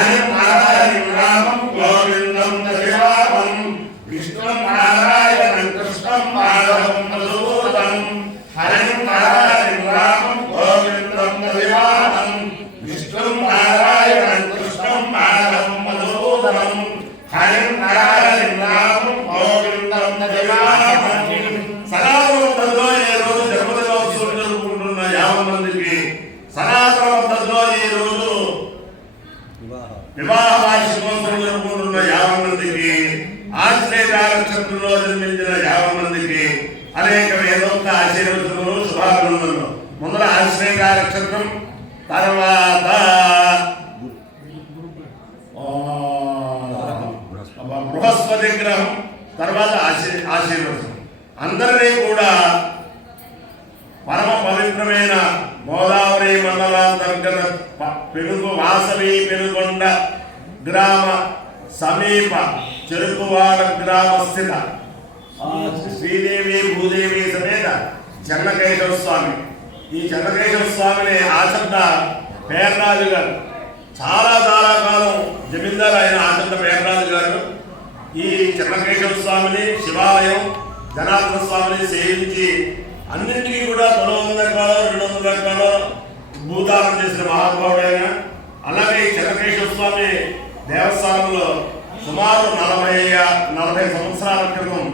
హరిం నారాయణం రామం గోవిందం దశవామం విష్ణుం నారాయణం కృష్ణం మాధవం మధుసూదనం హరిం నారాయణం రామం గోవిందం దశవామం విష్ణుం నారాయణం కృష్ణం మాధవం మధుసూదనం హరిం నారాయణం రామం గోవిందం దశవామం. సనాతన పద్ధతిలో ఈ రోజు జన్మదినోత్సవం జరుపుకుంటున్న 50 మందికి, సనాతన పద్ధతిలో ఈ రోజు వివాహ వార్షికోత్సవం జరుపుకుంటున్న 50 మందికి, ఆశ్రయ నక్షత్రంలో జన్మించిన 50 మందికి అనేక వేదోక్త ఆశీర్వచనలు శుభాభినందనలు. ముందర ఆశ్రయ నక్షత్రం, తర్వాత బృహస్పతి గ్రహం, తర్వాత ఆశీర్వచనం. అందరినీ కూడా పరమ పవిత్రమైన గోదావరి మండలాంతర్గత వాసవి పెనుగొండ గ్రామ సమీప చెరుకువాడ గ్రామస్థిత శ్రీదేవి భూదేవి సమేత చెన్నకేశవ స్వామి. ఈ చెన్నకేశవ స్వామిని ఆచంట పేర్రాజు గారు చాలా కాలం జమీందారు అయిన ఆచంట పేర్రాజు గారు ఈ చెన్నకేశవ స్వామిని, శివాలయం, జనార్దన స్వామిని సేవించి అన్నింటికీ కూడా 900 ఎకరాలు 200 ఎకరాలు భూదానం చేసిన మహానుభావుడైన. అలాగే ఈ చెన్నకేశవ స్వామి దేవస్థానంలో సుమారు 40 సంవత్సరాల క్రితం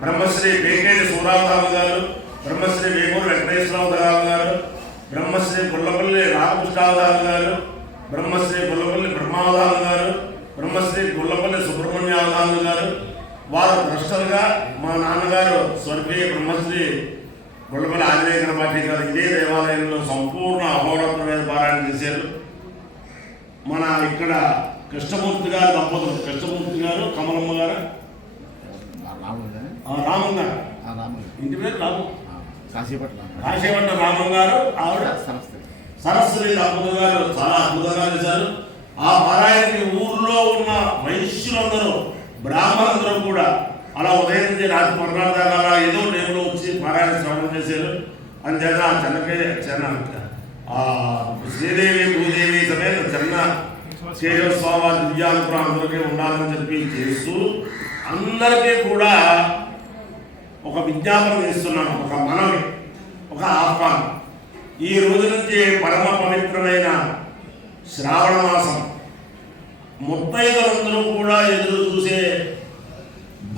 బ్రహ్మశ్రీ పేకేటి సూరావధామ గారు, బ్రహ్మశ్రీ వేమూరు వెంకటేశ్వరరావు గారు, బ్రహ్మశ్రీ గుల్లపల్లి రామకృష్ణావధామ గారు, బ్రహ్మశ్రీ గుల్లపల్లి బ్రహ్మావధామ గారు, బ్రహ్మశ్రీ గుల్లపల్లి సుబ్రహ్మణ్యావధామ గారు వారు ద్రష్టలుగా, మా నాన్నగారు స్వర్గీయ బ్రహ్మశ్రీ గుల్లపల్లి ఆంజనేయ పార్టీ గారు ఇదే దేవాలయంలో సంపూర్ణ అహోరాత్ర వేద పారాయణ చేశారు. మన ఇక్కడ కృష్ణమూర్తి గారు దంపతులు, కృష్ణమూర్తి గారు, కమలమ్మ గారు, రామన్ గారు, ఇంటి పేరు రాము, కాశీపట్నం రామన్ గారు, ఆవిడ సరస్వతి దంపతులు గారు చాలా అద్భుతంగా చేశారు. ఆ పారాయణకి ఊర్లో ఉన్న వైశ్యులందరూ, బ్రాహ్మణులందరూ కూడా అలా ఉదయం నుంచి రాత్రి 12 దాకా ఏదో టైంలో వచ్చి పారాయణ శ్రవణం చేశారు. అంతేత శ్రీదేవి భూదేవి సమేత చెన్నకేశవ స్వామి దివ్యానుగ్రహం అందరికీ ఉండాలని చెప్పి చేస్తూ అందరికీ కూడా ఒక విజ్ఞాపన చేస్తున్నాను, ఒక మనవి, ఒక ఆహ్వానం. ఈ రోజు నుంచి పరమ పవిత్రమైన శ్రావణ మాసం ముత్తైదులందరూ కూడా ఎదురు చూసే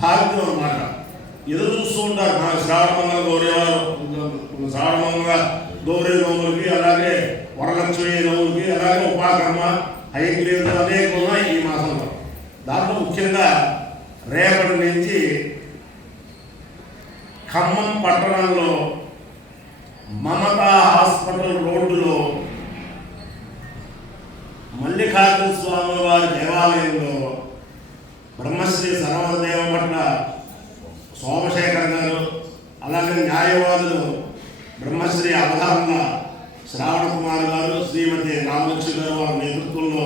భాగ్యం అన్నమాట. ఎదురు చూస్తూ ఉంటారు మన శ్రావణమంగళ గౌరీవారు, శ్రావణమంగళ గౌరీ నోములకి, అలాగే వరలక్ష్మి నోములకి, అలాగే ఉపాకర్మ, హైగ్రీవులు అనేక ఉన్నాయి ఈ మాసంలో. దాంట్లో ముఖ్యంగా రేపటి నుంచి ఖమ్మం పట్టణంలో మమతా హాస్పిటల్ రోడ్డులో మల్లికార్జున స్వామి వారి దేవాలయంలో బ్రహ్మశ్రీ సర్వదేవ పట్ల సోమశేఖర్ గారు, అలాగే న్యాయవాదులు బ్రహ్మశ్రీ అవధారణ శ్రావణ కుమార్ గారు, శ్రీమతి రామలక్ష్మి గారు వారి నేతృత్వంలో,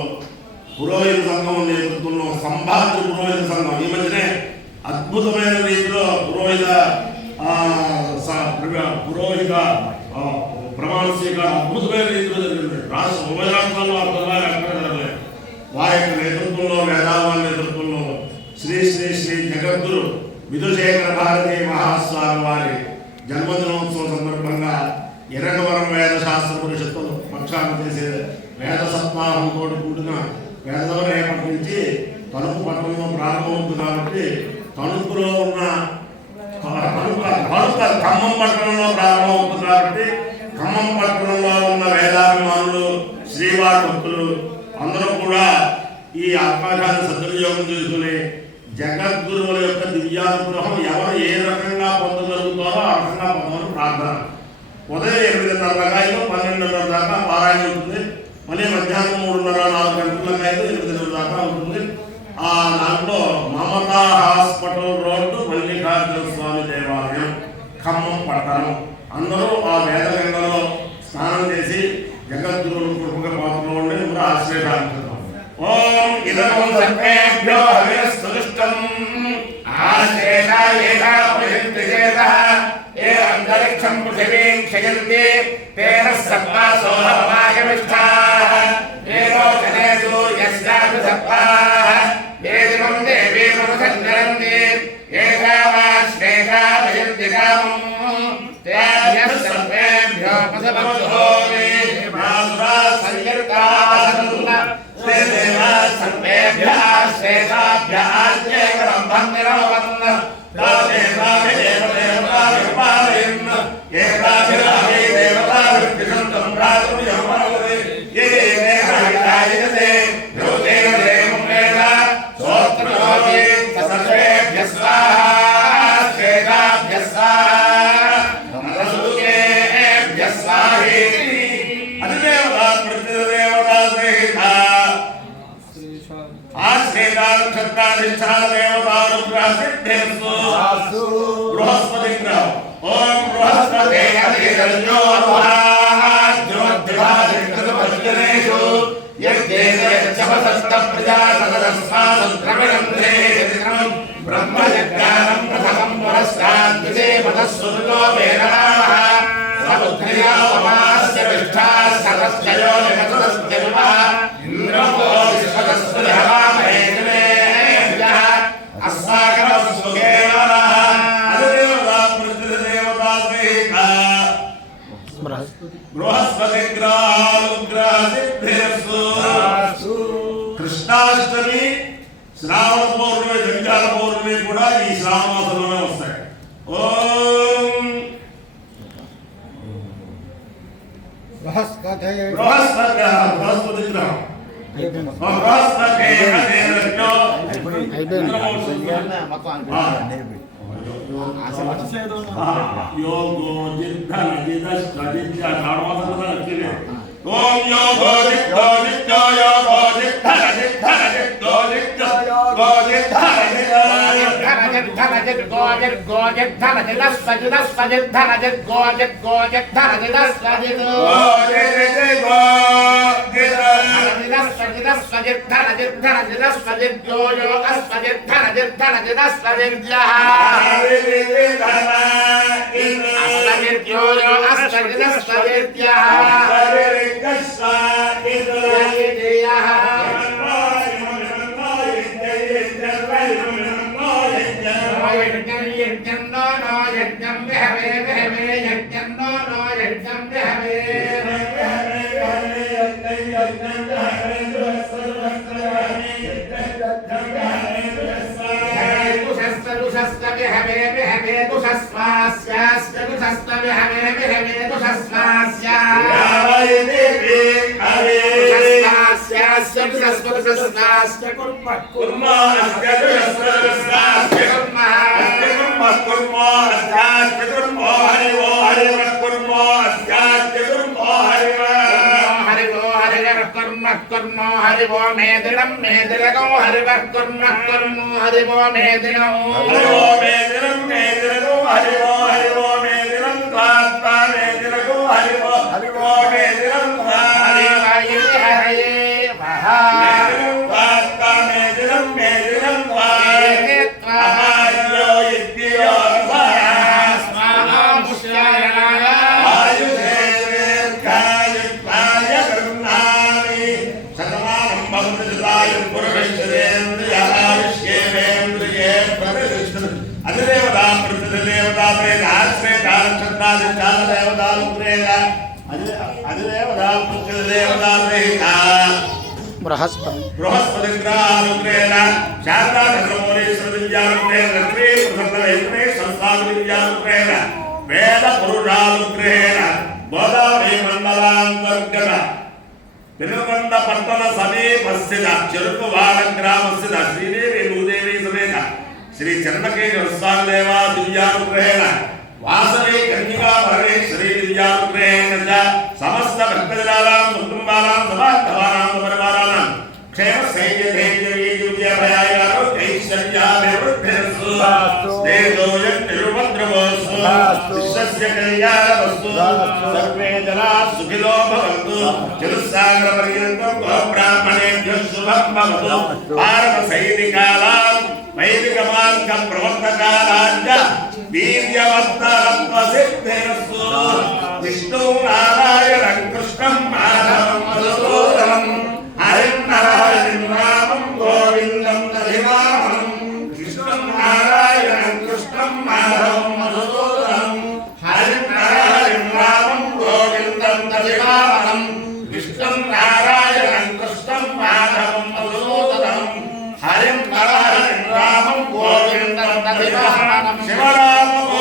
పురోహిత సంఘం నేతృత్వంలో, సంభాద్రి పురోహిత సంఘం ఈ మధ్యనే అద్భుతమైన రీతిలో పురోహిత ప్రమాణ స్వీకారం అద్భుతమైన రీతిలో జరిగింది. ఉభయ రాష్ట్రాల్లో అర్థంగా ఎక్కడ జరగలేదు. వారి యొక్క నేతృత్వంలో, వేదావాళ్ళ నేతృత్వంలో శ్రీ శ్రీ శ్రీ జగద్గురు విధుశేఖర భారతీ మహాస్వామి వారి జన్మదినోత్సవం సందర్భంగా ఎర్రగవరం వేద శాస్త్ర పరిషత్తు పక్షాన్ని చేసే వేద సప్తాహంతో కూడిన వేదవ రేపటి నుంచి తణుకు పట్టణంలో ప్రారంభమవుతుంది. కాబట్టి తణుకులో ఉన్న ఖమ్మం పట్టణంలో ప్రారంభమవుతుంది. కాబట్టి ఖమ్మం పట్టణంలో ఉన్న వేదాభిమానులు, శ్రీవారి భక్తులు అందరూ కూడా ఈ అవకాశాన్ని సద్వినియోగం చేసుకుని జగద్గురువుల యొక్క దివ్యానుగ్రహం ఎవరు ఏ రకంగా పొందగలుగుతారో ఆ రకంగా పొందమని ప్రార్థన. ఉదయం 8:30 దాకా 12:30 దాకా పారాయణ ఉంటుంది. మళ్ళీ మధ్యాహ్నం 3:30-4 గంటలకు 8:30 దాకా ఉంటుంది. ఆ దాంట్లో మమతా హాస్పిటల్ రోడ్డు మల్లికార్జున స్వామి దేవాలయం ఖమ్మం పట్టణం. అందరూ ఆ వేదగంగలో స్నానం చేసి జగద్గురువుల కృపగా పాత్రలో ఉండి కూడా ఆశ్రయించాలి. ఓం ఇదం సర్వేభ్యో హవిరస్తుష్టం ఆశ్రేతా ఏతా ప్రజంతి చేతః ఏ అంతరిక్షం పృథివీం క్షయంతి తేన సర్వాసో హవాయమిష్ఠాః ఏ రోచనేషు యస్యాః కృష్ణాష్టమి శ్రావణ పౌర్ణమి జంజాల పౌర్ణమి కూడా ఈ శ్రావణ మాసంలోనే వస్తాయి. ఓం బృహస్పతి గ్రహం యోగో జిద్ధ ఓం యోగో జిద్ధో జిద్ధో యోగో జిద్ధ జిద్ధ జిద్ధో జిద్ధో యోగో జిద్ధ हरिवो मेदिनं मेदिलगो हरिवः कुर्मः कुर्मो हरिवो मेदिनं मेदिलगो हरिवो हरिवो मेदिनं त्वात्मा मेदिलगो हरिवो हरिवो मेदिनं हरिवाये हरे महा त्वात्मा मेदिनं मेदिनं त्वाये त्वायो इत्यो स्वाहामुष्यायणाय बृहस्पति ग्रहानुग्रहेण शास्त्रानुग्रहेण संस्थानुग्रहेण वेद पुरुषानुग्रहेण गोदावरी मंडलांतर्गत तिरुवंत पट्टण समीपस्थित चिरुकुवाड ग्रामस्थित श्रीदेवी भूदेवी समेत श्री चन्नकेश्वर स्वामी देवा दिव्यानुग्रहेण वासवी कन्यका परमेश्वरी दिव्यानुग्रहेण च समस्त भक्तजनानां कुटुंबानां समाजवानां परिवाराणां क्षेम स्थैर्य धैर्य वीर्य भयाय आरोग्यैश्वर्याभिवृद्धिरस्तु देशोऽयं निरुपद्रवोऽस्तु विश्वस्य कल्याणमस्तु सर्वे जनाः सुखिनो भवन्तु चतुस्सागरपर्यन्तं गोब्राह्मणेभ्यः शुभं भवतु भारतसैनिकानां वैदिकमार्ग प्रवर्तकानाञ्च वीर्यवत्तरत्वसिद्धिरस्तु विष्णु नारायणं कृष्णं माधवं मधुसूदनं हरिं नरहरिं रामं गोविन्दं दधिवामनं विष्णुं नारायणं कृष्णं माधवं मधुसूदनं हरिं नरहरिं रामं गोविन्दं दधिवामनं विष्णुं नारायणं कृष्णं माधवं मधुसूदनं हरिं नरहरिं శివరామ